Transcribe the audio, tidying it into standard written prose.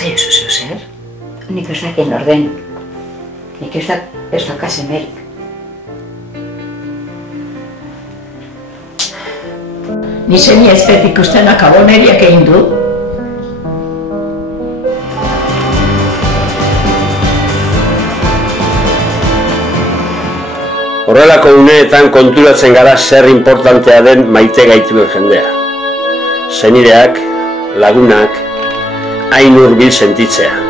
Zai oso zer? Nik ez dakien orden. Nik ez dakasemerik. Nizeni ez bet ikustenak aboneriak egin du. Horrelako uneetan konturatzen gara zer importantea den maite gaituen jendea. Senideak, lagunak, hain hurbil sentitzea.